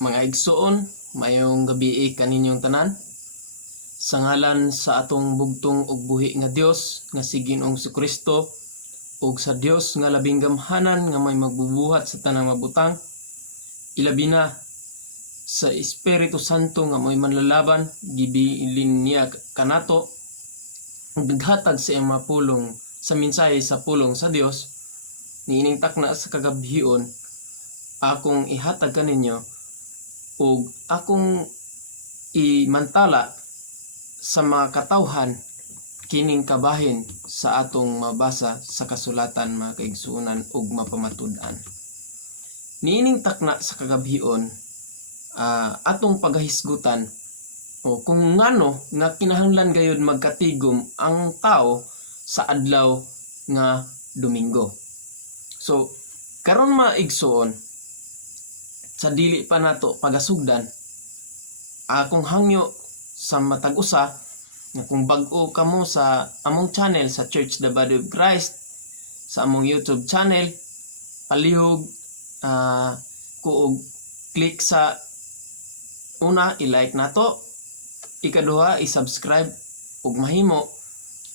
Mga igsoon, mayong gabi kaninyong tanan. Sa ngalan sa atong bugtong ug buhi nga Dios nga si Ginoong Kristo ug sa Dios nga labing gamhanan nga may magbubuhat sa tanang mabutang, ilabi na sa Espiritu Santo nga may manlalaban, gibilin niya kanato ug naghatag sa iyang mapulong sa mensahe sa pulong sa Dios. Niining takna sa kagabhion akong ihatag kaninyo ug akong imantala sa mga katawhan kining kabahin sa atong mabasa sa kasulatan, mga kaigsuonan ug mapamatud-an. Niining takna sa kagabhion atong paghisgutan o kung ngano nga kinahanglan gayud magkatigom ang tao sa adlaw nga Domingo. So karon maigsuon, sa dili pa nato pagasugdan, akong hangyo sa matag usa nga kung bag-o kamo sa among channel sa Church the Body of Christ, sa among YouTube channel, palihog ko og click sa una i-like nato, ikaduha i-subscribe ug mahimo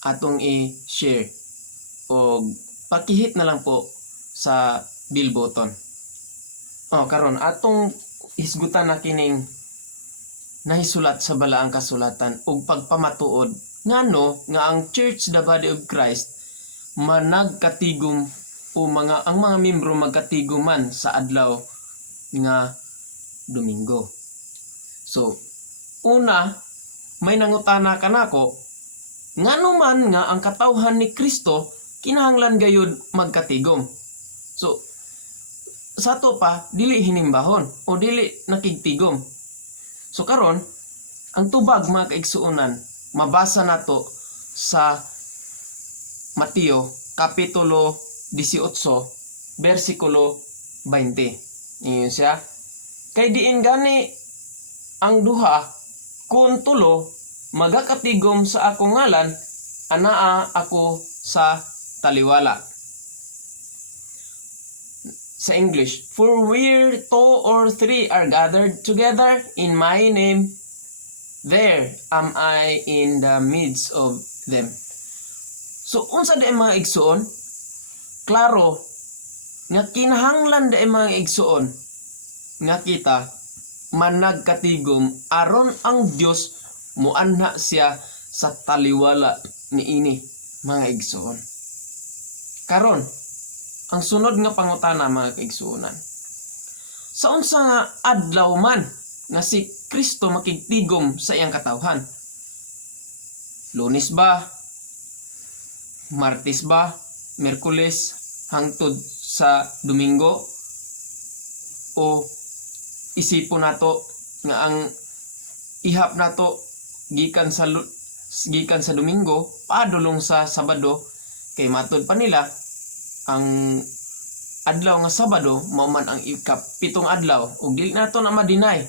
atong i-share ug pakihit na lang po sa bell button. Karon atong hisgutan na kining nahisulat sa balaang kasulatan ug pagpamatuod ngano nga ang Church the Body of Christ managkatigom o ang mga miyembro magkatigoman sa adlaw nga Domingo. So una, may nangutana kanako, ngano man nga ang katawhan ni Kristo kinahanglan gayud magkatigom. So sa to pa dili hinimbahon o dili nakigtigom. So karon ang tubag, mga kaigsuonan, mabasa nato sa Mateo kapitulo 18 bersikulo 20. Iyon siya. Kay diin gani ang duha kun tulo magakatigom sa akong ngalan, anaa ako sa taliwala. Sa English, for where 2 or 3 are gathered together in my name, there am I in the midst of them. So unsa di mga igsuon? Klaro nga kinahanglan di mga igsuon nga kita managkatigom aron ang Dios muanha siya sa taliwala niini, mga igsuon. Karon ang sunod nga pangutana, mga kaigsuonan, sa unsa nga adlaw man nga si Kristo makigtigom sa iyang katawhan? Lunes ba? Martes ba? Miyerkules hangtod sa Domingo? O isipon nato nga ang ihap nato gikan sa Domingo padulong sa Sabado, kay matud pa nila ang adlaw nga Sabado mao man ang ika-7 adlaw ug dili nato na ma-deny.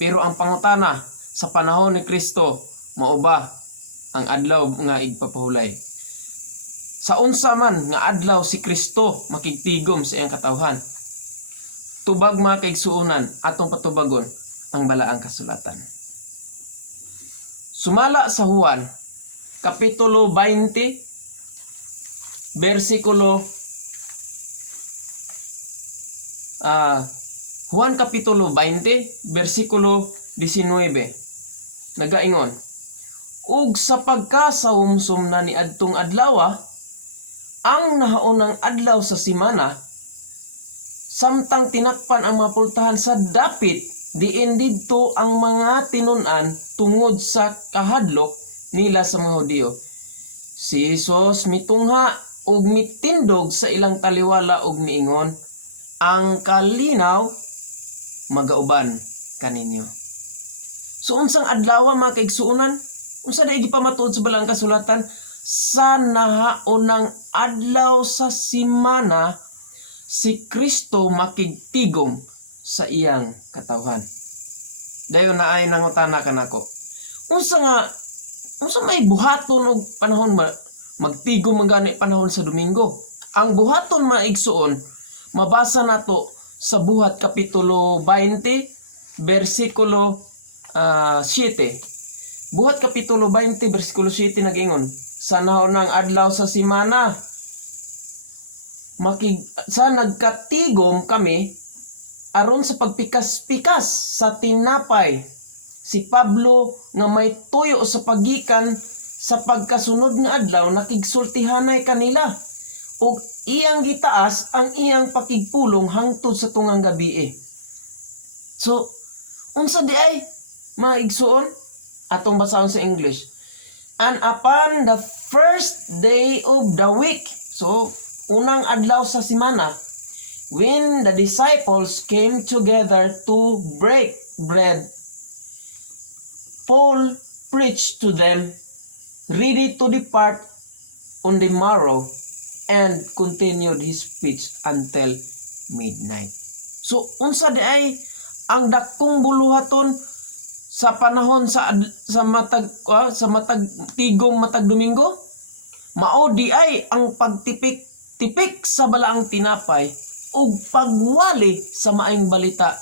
Pero ang pangutana, sa panahon ni Kristo mao ba ang adlaw nga igpapahulay? Sa unsa man nga adlaw si Kristo makigtigom sa iyang katawhan? Tubag, mga kaigsuonan, atong patubagon ang balaang kasulatan. Sumala sa Juan kapitulo 20 bersikulo Juan kapitulo 20 bersikulo 19 nagaingon, ug sa pagkasawumsum na ni adtong adlaw, ang nahaunang adlaw sa semana, samtang tinakpan ang mga pultahan sa dapit, diin didto ang mga tinun-an tungod sa kahadlok nila sa mga Hudiyo. Si Jesus mitungha ug mitindog sa ilang taliwala ug miingon, ang kalinaw magauban kaninyo. So unsang adlaw, mga kaigsuonan? Unsa daay gipamatud sa balaang kasulatan? Sa nahaunang adlaw sa semana, si Kristo makigtigom sa iyang katawhan. Dayon na ay nangutana kanako, unsa may buhaton og panahon magtigom magani panahon sa Domingo? Ang buhaton, maigsuon, mabasa nato sa Buhat kapitulo 20 versikulo 7. Buhat kapitulo 20 versikulo 7 nag-ingon, sa naunang adlaw sa simana sa nagkatigom kami aron sa pagpikas-pikas sa tinapay. Si Pablo nga may tuyo sa pagikan sa pagkasunod nga adlaw nakigsultihanay kanila ug iyang gitaas ang iyang pakigpulong hangtod sa tungang gabi. So, unsa di ay maigsuon atong basahon sa English. And upon the first day of the week, so unang adlaw sa semana, when the disciples came together to break bread, Paul preached to them, ready to depart on the morrow, and continued his speech until midnight. So, unsa di ay ang dakong buluhaton sa panahon sa matag tigong matag Domingo? Mao di ay ang pagtipik sa balaang tinapay ug pagwali sa maayong balita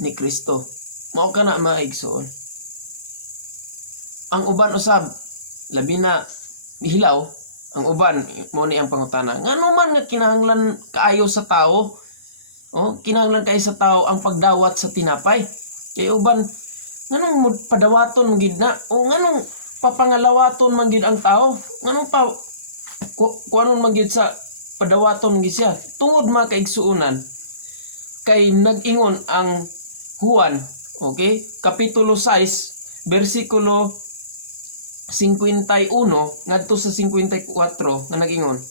ni Kristo. Mao kana maigsoon. Ang uban usab labi na hilaw, ang uban mo ni ang pangutana. Ngano man nga kinahanglan kaayo sa tao? Kinahanglan kaayo sa tao ang pagdawat sa tinapay. Kay uban nganong padawaton gid na o nganong papangalawaton man gid ang tao? Nganong pa kuanon man gid sa padawaton gid siya? Tungod mga kaigsuunan kay nag-ingon ang Juan, okay? Kapitulo 6, versikulo 51 ngadto sa 54 nga nag-ingon,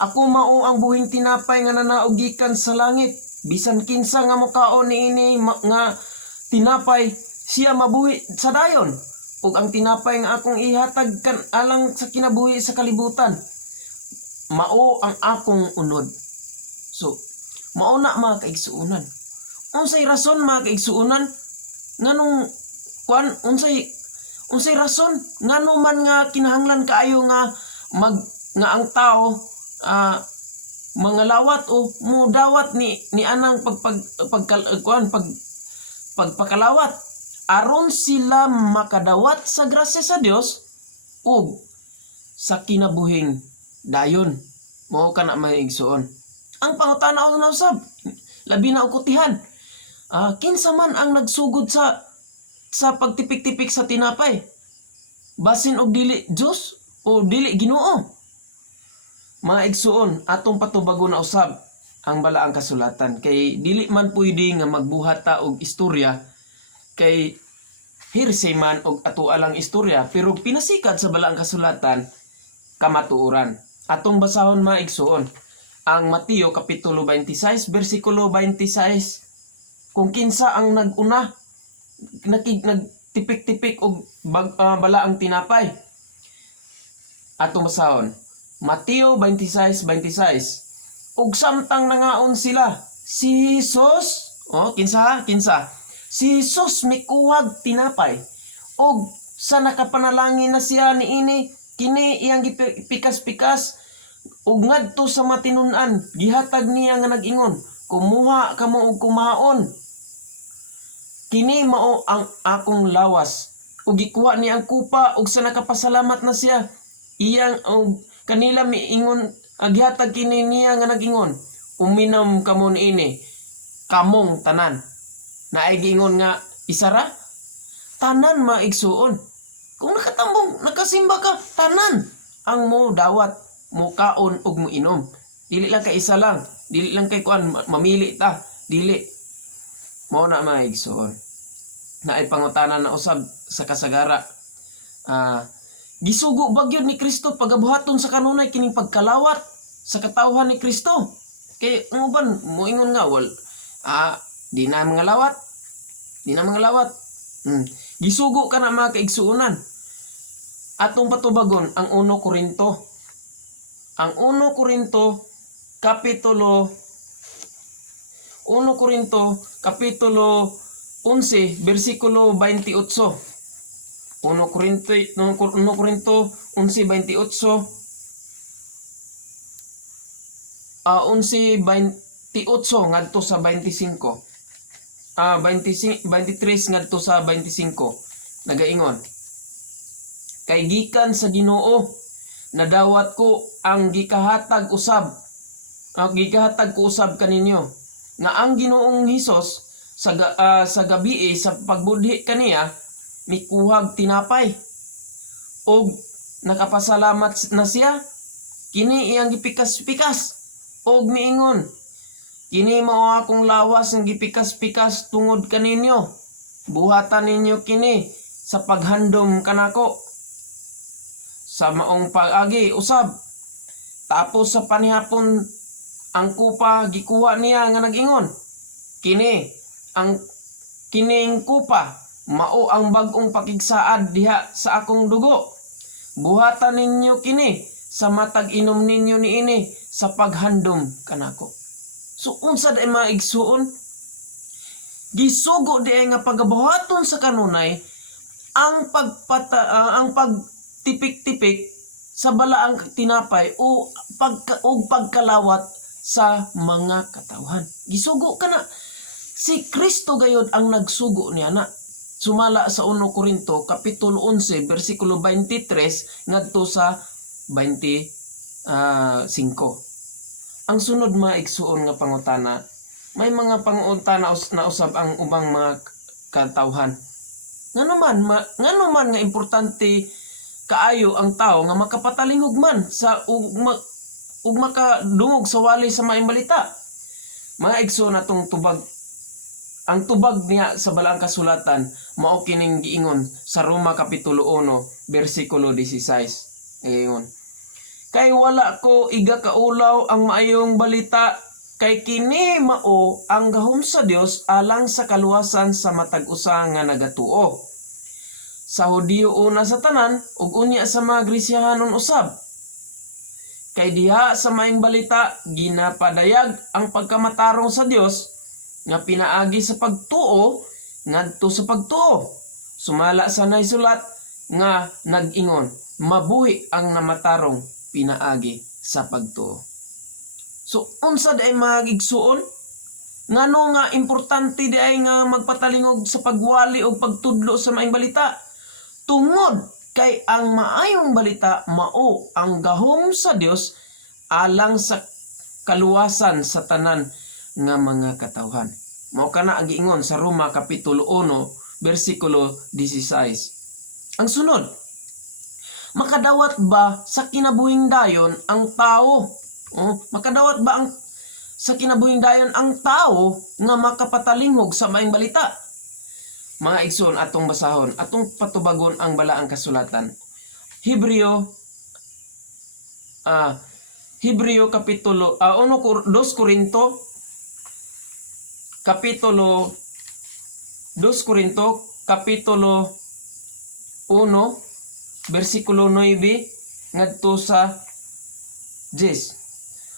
ako mao ang buhing tinapay nga nanaog gikan sa langit, bisan kinsa nga mokaon niini nga tinapay siya mabuhi sa dayon, ug ang tinapay nga akong ihatag kan alang sa kinabuhi sa kalibutan mao ang akong unod. So mao na mga kaigsuunan. Unsay rason mga kaigsuunan nganong unsay rason ngano man nga kinahanglan kaayo nga nga ang tao mangalawat o mudawat ni anang pagpakalawat aron sila makadawat sa grasya sa Dios ug sa kinabuhing dayon. Mao kana maigsuon. Ang pangutana na usab labi na ukutihan. Kinsa man ang nagsugod sa pagtipik-tipik sa tinapay? Basin og dili Dios o dili Ginoo? Maigsuon atong patubagon na usab ang balaang kasulatan kay dili man pwede nga magbuhat ta og istorya kay hearsay man og ato alang istorya pero pinasikat sa balaang kasulatan kamatuoran. Atong basahon maigsuon ang Mateo kapitulo 26 versikulo 26. Kung kinsa ang naguna nagtipik-tipik og balaang tinapay. Atong basahon Mateo 26:26. Ug samtang nangaon sila, si Jesus, kinsa? Si Jesus mikuhag tinapay. Og sa nakapanalangin na siya niini, kini iyang gipikas-pikas ug ngadto sa matinun-an, gihatag niya nga nag-ingon, kumuha kamo og kumaon. Kini mao ang akong lawas. Ug gikuha niya ang kupa ug sa nakapasalamat na siya, iyang kanila miingon aghatag kini niya nga nag-ingon, uminom kamo niini kamong tanan. Naay giingon nga isara tanan maigsuon. Kung nakatambong nakasimba ka tanan ang mo dawat mo kaon ug mo inom. Dili lang kay isa lang, dili lang kay kuan mamili ta, dili. Mao na maigsuon. Naay pangutana na usab sa kasagara. Gisugo ba gyud ni Kristo pagabuhaton sa kanunay kining pagkalawat sa katawhan ni Kristo? Kay ang uban moingon nga di na mga lawat. Gisugo ka na mga kaigsuunan. Atong patubagon ang 1 Korinto. Ang 1 Korinto kapitulo 11 versikulo 28. 1 Korinto 11:28 11:28 ngadto sa 25. 25, 23 ngadto sa 25 nagaingon, kay gikan sa Ginoo nadawat ko ang gikahatag ko usab kaninyo nga ang Ginoong Hesus sa gabi sa pagbudhi kaniya mikuhag tinapay og nakapasalamat na siya, kini iyang gipikas-pikas og miingon, kini mao akong lawas nga gipikas-pikas tungod kaninyo, buhatan ninyo kini sa paghandom kanako. Sa maong pag-agi usab, tapos sa panihapon ang kupa gikuha niya nga nag-ingon, kining kupa mao ang bag-ong pakigsaad diha sa akong dugo. Buhatan ninyo kini sa matag inom ninyo niini sa paghandom kanako. So unsa day maigsuon? Gisugo di nga pagabuhaton sa kanunay ang pagtipik-tipik sa balaang tinapay o pagkalawat sa mga katawhan. Gisugo kana. Si Kristo gayod ang nagsugo niya na. Sumala sa 1 Korinto kapitulo 11 bersikulo 23 ngadto sa 25. Ang sunod maigsuon nga pangutana, may mga pangutana na usab ang ubang mga katawhan. Ngano man nga importante kaayo ang tao nga makapatalingog man sa ug makadungog sa wali sa maayong balita. Mga igsoon natong tubag. Ang tubag niya sa balaang kasulatan mao kining giingon sa Roma kapitulo 1 bersikulo 16. Ingon, kay wala ko iga kaulaw ang maayong balita, kay kini mao ang gahom sa Dios alang sa kaluwasan sa matag usa nga nagatuo. Sa Hudiyo una sa tanan ug unya sa mga Grisyahanon usab. Kay diha sa maayong balita ginapadayag ang pagkamatarong sa Dios nga pinaagi sa pagtuo ngadto sa pagtuo. Sumala sa naisulat nga nag-ingon, mabuhi ang namatarong pinaagi sa pagtuo. So unsa day magigsuon? Ngano nga importante di ay nga magpatalingog sa pagwali o pagtudlo sa maayong balita? Tungod kay ang maayong balita mao ang gahom sa Dios alang sa kaluwasan sa tanan nga mga katawhan. Mao kana ang giingon sa Roma kapitulo 1 bersikulo 16. Ang sunod, makadawat ba sa kinabuhing dayon ang tao? Makadawat ba sa kinabuhing dayon ang tao nga makapatalingog sa maayong balita? Mga igsoon atong basahon, atong patubagon ang balaang kasulatan. Hebreo kapitulo 2 Korinto kapitulo 1 bersikulo 9 ngadto sa 10.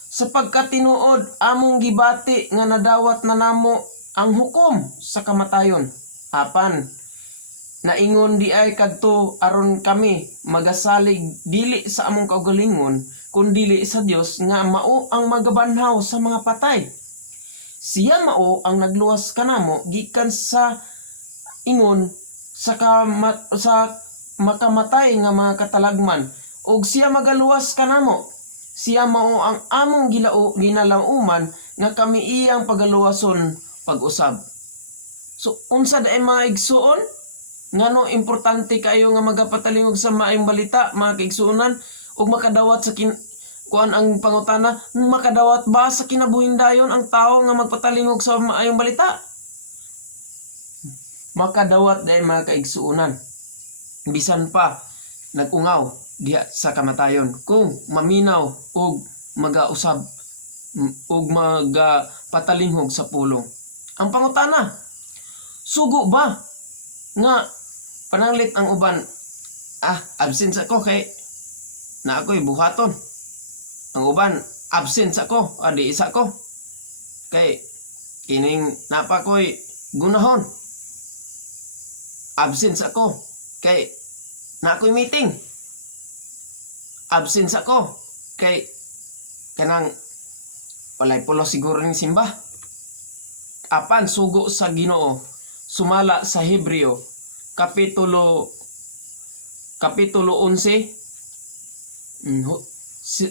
Sapagkat tinuod among gibati nga nadawat na namo ang hukom sa kamatayon, apan naingon di ay kadto aron kami magasalig dili sa among kaugalingon kundi sa Dios nga mao ang magabanhaw sa mga patay. Siya mao ang nagluwas kanamo gikan sa ingon sa makamatay nga mga katalagman, ug siya magaluwas kanamo. Siya mao ang among ginalauman nga kami iyang pagaluwason pag-usab. So unsa daay mga igsuon? Ngano importante kayo nga magapatalingog sa maayong balita, mga kaigsuonan, ug makadawat sa kuan ang pangutana, makadawat ba sa kinabuhing dayon ang tao nga magpatalingog sa maayong balita? Makadawat daay mga kaigsuonan. Bisan pa nagungaw diha sa kamatayon kung maminaw og magausab og magapatalingog sa pulong. Ang pangutana, sugo ba nga pananglit ang uban, absent sa ko kay na ako'y buhaton. Ang uban, absent sa ko, di isa ko. Kay kining napa ko'y gunahon. Absent sa ko. Kay na ako'y meeting. Absent sa ko. Kay kanang walay pulo siguro ning simba. apan sugo sa Ginoo sumala sa Hebreo kapitulo 11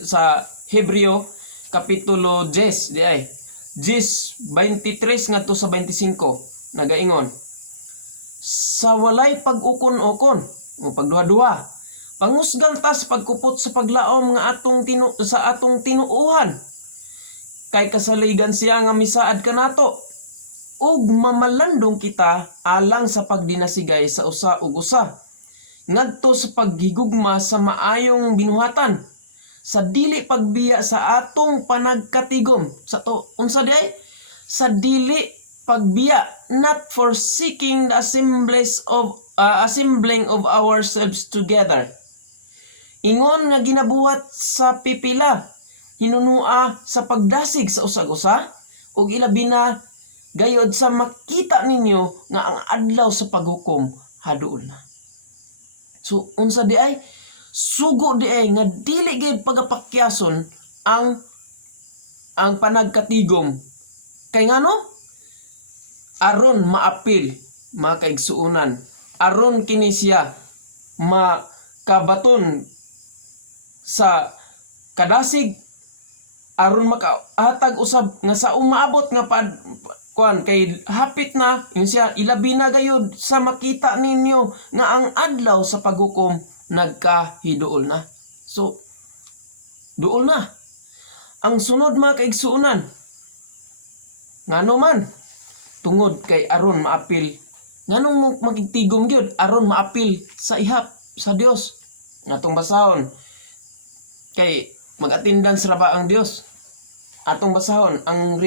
sa Hebreo kapitulo 10 di ay 23 ngadto sa 25 nagaingon sa walay pag-ukon-ukon o pagduha-duha pangusgan ta sa pagkupot sa paglaom nga sa atong tinuuhan kay kasaligan siya nga misaad kanato ug mamalandong kita alang sa pagdinasigay sa usa ug usa ngadto sa paghigugma sa maayong binuhatan sa dili pagbiya sa atong panagkatigom sa to unsa di ay sa dili pagbiya not forsaking the assembling of ourselves together ingon nga ginabuhat sa pipila hinunua sa pagdasig sa usag-usa ug ilabi na gayod sa makita ninyo nga ang adlaw sa paghukom haduol na. So unsa di ay sugo di ay nga dili gid pagapakyason ang panagkatigom kay ngano aron maapil mga kaigsuunan aron kini siya makabaton sa kadasig aron makahatag usab nga sa umaabot nga kay hapit na yun siya ilabi na gayud sa makita ninyo nga ang adlaw sa paghukom nagkahiduol na. So duol na ang sunod mga kaigsuunan ngano man tungod kay aron maapil nganong magtigom gyud aron maapil sa ihap sa Dios ngatong basahon kay mag-attendance ra ba ang Dios atong basahon ang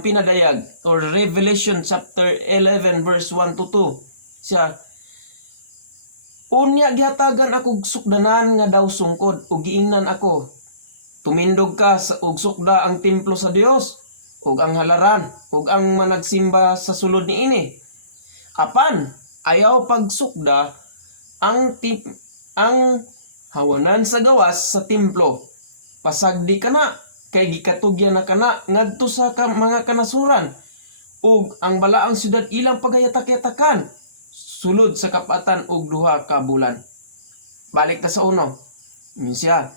pinadayag or Revelation chapter 11 verse 1 to 2 siya unya gihatagan ako sukdanan nga daw sungkod ug giingnan ako tumindog ka og sukda ang templo sa Dios ug ang halaran ug ang managsimba sa sulod niini apan ayaw pagsukda ang hawanan sa gawas sa templo pasagdi kana kay gikatugyan na kana ngadto sa mga kanasuran ug ang balaang syudad ilang pagayatak-yatakan sulod sa kapatan og 2 ka bulan. Balik ta sa uno. Siya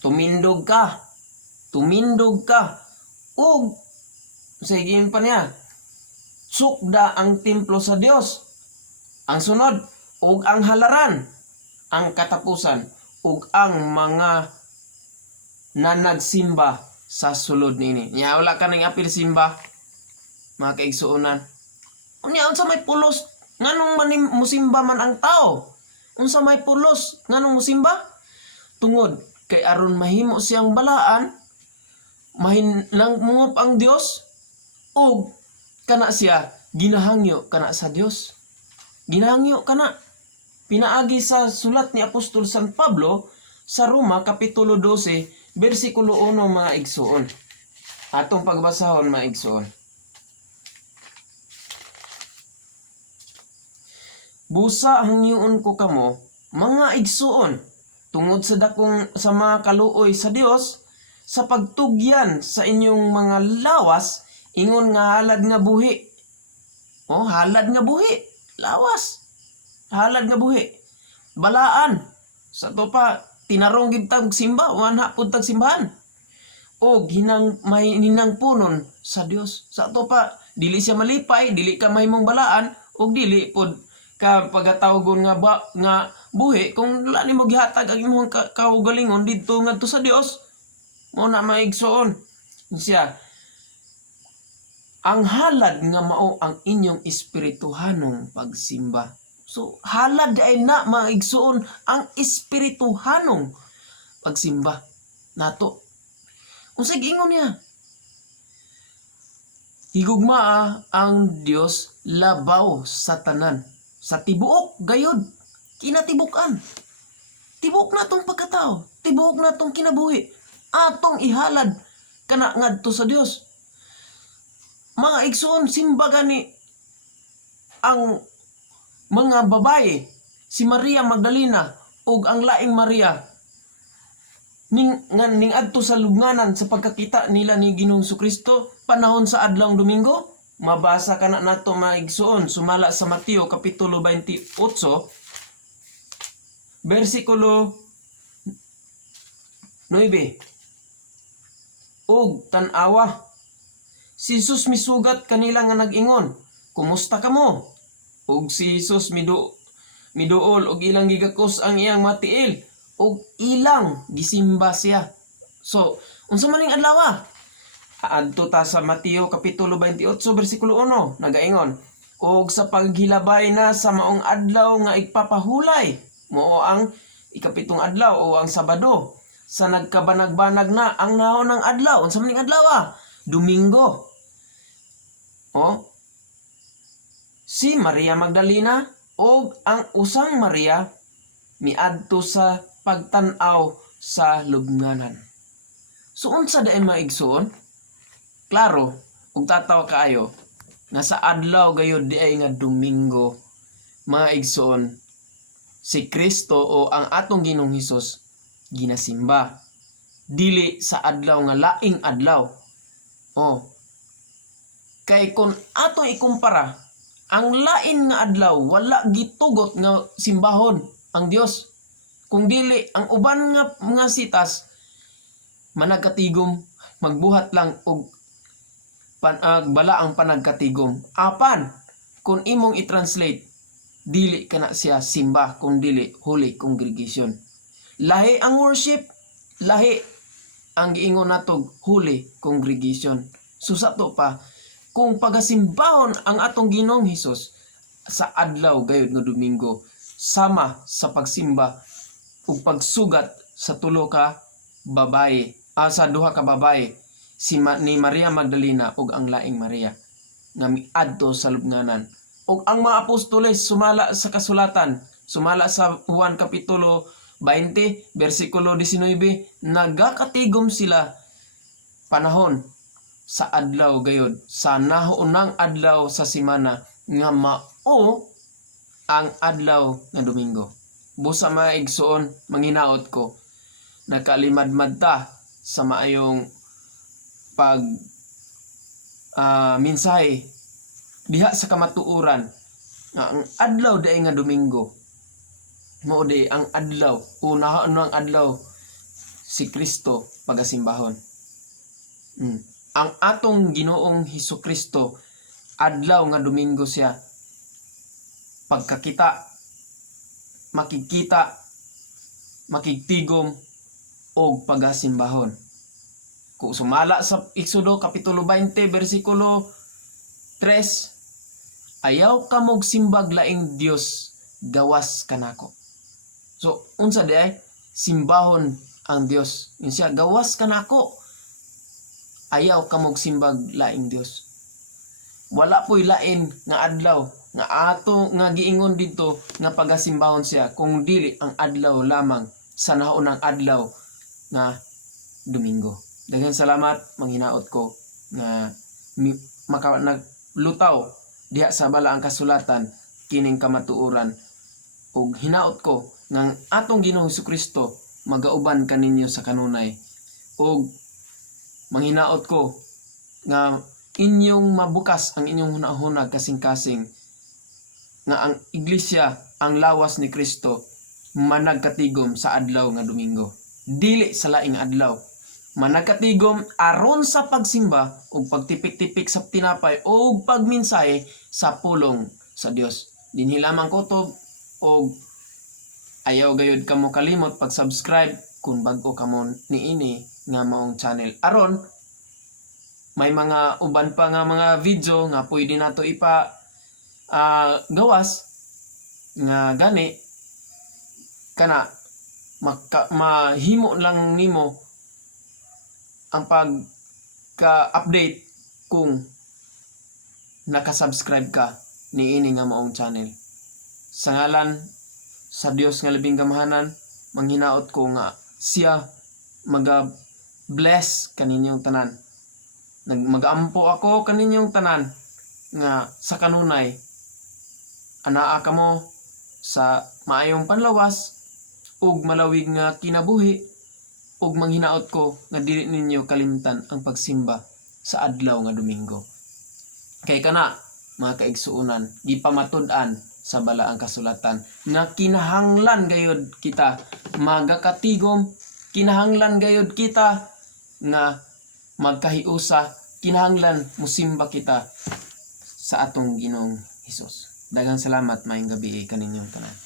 tumindog ka ug sige pa niya sukda ang templo sa Dios ang sunod ug ang halaran ang katapusan ug ang mga na nagsimba sa sulod nini. Nya wala ka nang apil simba mga kaigsuonan. Unya unsa may pulos nganong musimba man ang tao? Unsa may pulos nganong musimba? Tungod kay aron mahimo siyang balaan mahinangmungop ang Dios ug kana siya ginahangyo kana sa Dios. Ginahangyo kana pinaagi sa sulat ni Apostol San Pablo sa Roma kapitulo 12 versikulo 1 mga igsuon. Atong pagbasahon mga igsuon. Busa hangyoon ko kamo mga igsuon tungod sa mga kaluoy sa Dios sa pagtugyan sa inyong mga lawas ingon nga halad nga buhi. Oh, halad nga buhi, lawas. Halad nga buhi. Balaan sa to pa tinarong gid tag simba wanha pud tag simbahan og may hinangpunon sa Dios sa ato pa dili siya malipay dili ka mahimong balaan og dili pud ka pagatawgon nga buhi kung wala nimo gihatag ang imong kaugalingon didto ngadto sa Dios mo na maigsoon siya ang halad nga mao ang inyong espirituhanong pagsimba. So, halad ay na maigsuon ang espirituhanong pagsimba nato. Unsay giingon niya? Higugma ang Dios labaw sa tanan. Sa tibuok gayud kinatibukan. Tibuok na tong pagkatao, tibuok na tong kinabuhi. Atong ihalad kana ngadto sa Dios. Mga igsuon simba gani ang mga babae, si Maria Magdalena ug ang laing Maria ning adto sa lubnganan sa pagkakita nila ni Ginoong Kristo panahon sa adlawng Domingo Mabasa ka na nato maigsoon sumala sa Mateo kapitulo 28 bersikulo 9. Og tan-awa, si Jesus misugat kanila nga nag-ingon, kumusta kamo? Og si Jesus miduol og ilang gigakos ang iyang matiil og ilang gisimba siya. So, unsa man ning adlaw? Adto ta sa Mateo kapitulo 28 bersikulo 1 nagaingon, og sa paghilabay na sa maong adlaw nga igpapahulay, mao ang ikapitong adlaw o ang Sabado, sa nagkabanag-banag na ang nahon ng adlaw. Unsa man ning adlaw? Domingo. Si Maria Magdalena og ang usang Maria miadto sa pagtan-aw sa lubnganan. So unsa dayon maigsoon? Klaro, ug tataw kaayo nga sa adlaw gayud di ay nga Domingo, mga igsoon, si Kristo o ang atong Ginoong Hesus ginasimba. Dili sa adlaw nga laing adlaw. Kay kung atong ikumpara, ang lain nga adlaw wala gitugot nga simbahon ang Dios. Kung dili ang uban nga mga sitas managkatigom, magbuhat lang og bala ang panagkatigom. Apan kung imong i-translate, dili kana siya simba kung dili holy congregation. Lahi ang worship, lahi ang giingon natog holy congregation. Susato pa kung pagasimbahon ang atong Ginoong Hesus sa adlaw gayud nga Domingo, sama sa pagsimba ug pagsugat sa tulo ka babaye, sa duha ka babaye, ni Maria Magdalena ug ang laing Maria nga miadto sa lubnganan. Ug ang mga apostoles sumala sa kasulatan, sumala sa Juan kapitulo 20 bersikulo 19, nagakatigom sila panahon sa adlaw gayud, sa nahuunang adlaw sa semana nga mao ang adlaw nga Domingo. Busa maigsoon, manghinaot ko, nakalimadmad ta sa maayong mensahe diha sa kamatuoran nga ang adlaw daay nga Domingo mao di ang adlaw, unahon ang adlaw si Kristo pagasimbahon. Ang atong Ginoong Hesukristo adlaw nga Domingo siya pagkakita, makikita, makigtigom og pagasimbahon. Kung sumala sa Exodo kapitulo 20 bersikulo 3, ayaw ka mog simbag laing Dios, gawas kanako. So unsa di ay simbahon ang Dios, siya gawas kanako, ayaw ka mog simbag laing Dios. Wala po'y lain nga adlaw nga ato nga giingon dito nga pagasimbahon siya kung dili ang adlaw lamang sa naunang adlaw nga Domingo. Daghang salamat, manghinaot ko nga naglutaw diha sa balaang kasulatan kining kamatuoran, ug hinaot ko nga atong Ginoong Hesukristo magauban kaninyo sa kanunay, ug manghinaot ko nga inyong mabukas ang inyong hunahunag kasing-kasing nga ang iglesia, ang lawas ni Kristo managkatigom sa adlaw nga Domingo, dili sa laing adlaw. Managkatigom aron sa pagsimba ug pagtipik-tipik sa tinapay ug pagminsahe sa pulong sa Dios. Dinhi lamang kutob, og ayaw gayud kamo kalimot pag-subscribe kung bag-o kamo niini nga maong channel, aron may mga uban pa nga mga video nga pwede nato ipa gawas nga gani kana mahimo lang nimo ang pagka-update kung nakasubscribe ka niini nga maong channel. Sa ngalan sa Dios nga labing gamahanan, manghinaot ko nga siya maga-bless kaninyong tanan. Mag-ampo ako kaninyong tanan nga sa kanunay anaa kamo sa maayong panlawas ug malawig nga kinabuhi, ug manghinaot ko nga dili ninyo kalimtan ang pagsimba sa adlaw nga Domingo. Kay kana mga kaigsuonan, gipamatud-an sa balaang kasulatan nga kinahanglan gayud kita magakatigom, kinahanglan gayud kita nga magkahiusa, kinahanglan musimba kita sa atong Ginoong Hesus. Daghang salamat, maayong gabi kaninyong tanan.